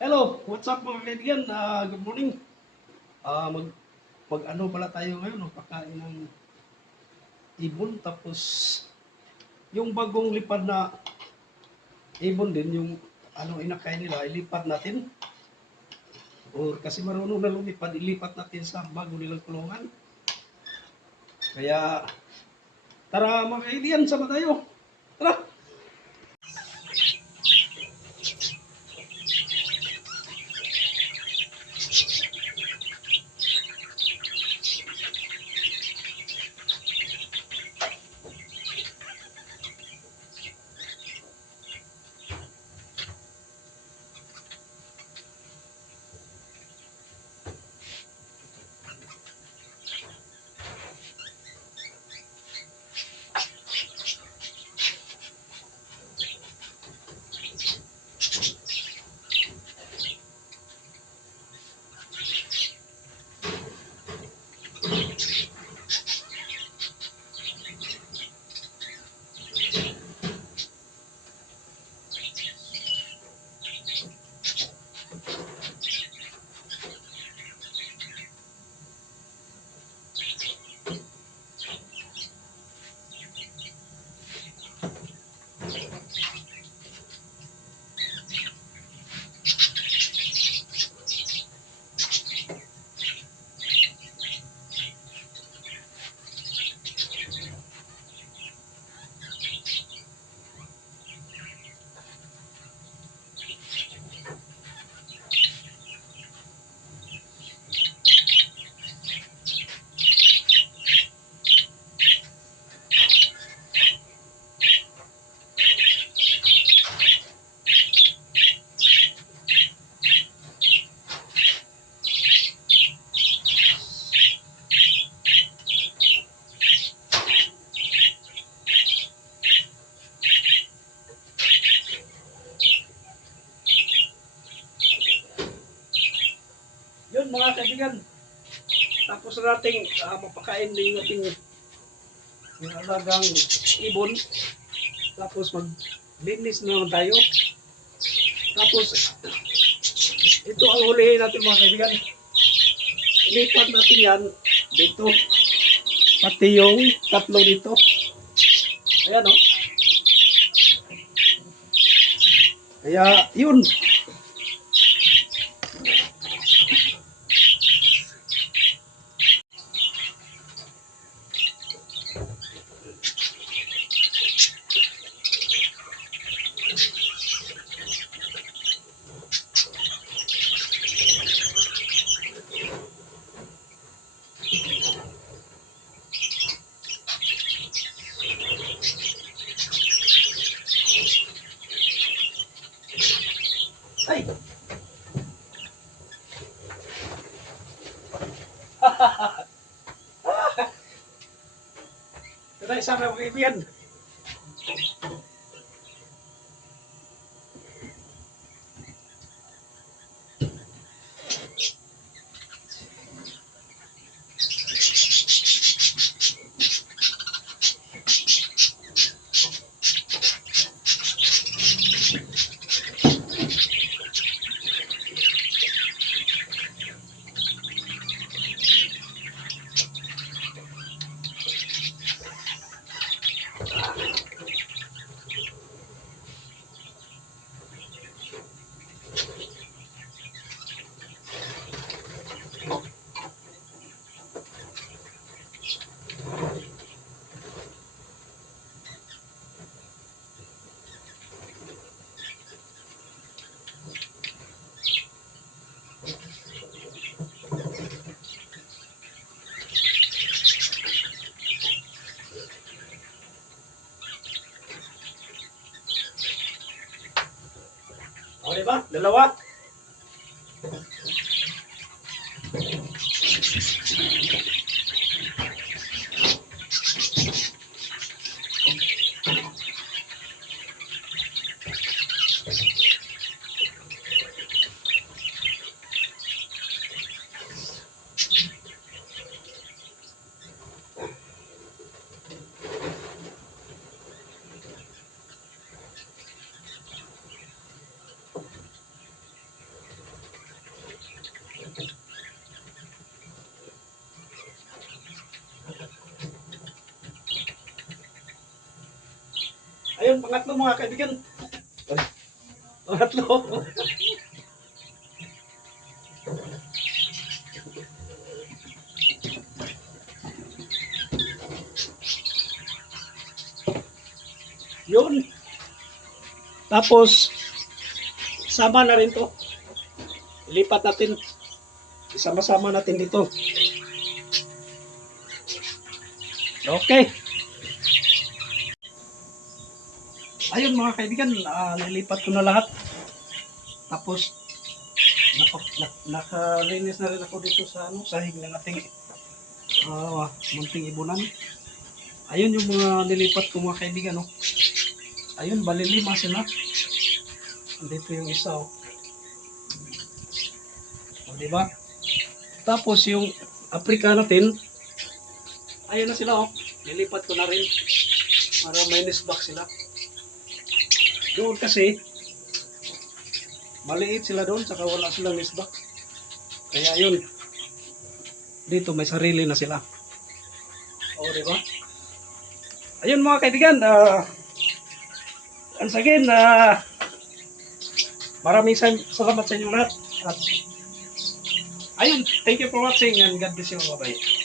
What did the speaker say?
Hello, what's up mga kaibigan? Ah, good morning. Ah, mag mag ano pala tayo ngayon, magpakain ng ibon tapos yung bagong lipad na ibon din yung ano inakain nila, ilipat natin. Or kasi marunong na lumipad, ilipat natin sa bago nilang kulungan. Kaya tara mga kaibigan, sama tayo. Mga kaibigan. Tapos na nating uh, mapakain din natin yung alagang ibon. Tapos maglinis na naman tayo. Tapos ito ang hulihin natin mga kaibigan. Ilipat natin yan dito. Pati yung tatlo dito. Ayan o. Kaya yun. Ito isang kaibigan. O, diba? Dalawa. Pangatlo mga kaibigan. Pangatlo. Yun. Tapos, sama na rin to. Lipat natin. Isama-sama natin dito. Okay. Ayun mga kaibigan, ah, nilipat ko na lahat. Tapos, naka, na, nakalinis na rin ako dito sa ano, sahig ng ating ah, munting ibunan. Ayun yung mga nilipat ko mga kaibigan. No? Ayun, bali lima sila. Dito yung isa. Oh. O, diba? Tapos yung Africa natin, ayun na sila. Oh. Nilipat ko na rin para may box sila. Doon kasi, maliit sila doon, saka wala silang nisbak. Kaya yun, dito may sarili na sila. O, di ba? Ayun mga kaibigan, ah, once again, ah, maraming sa- salamat sa inyo lahat. At, ayun, thank you for watching and God bless you. Bye-bye.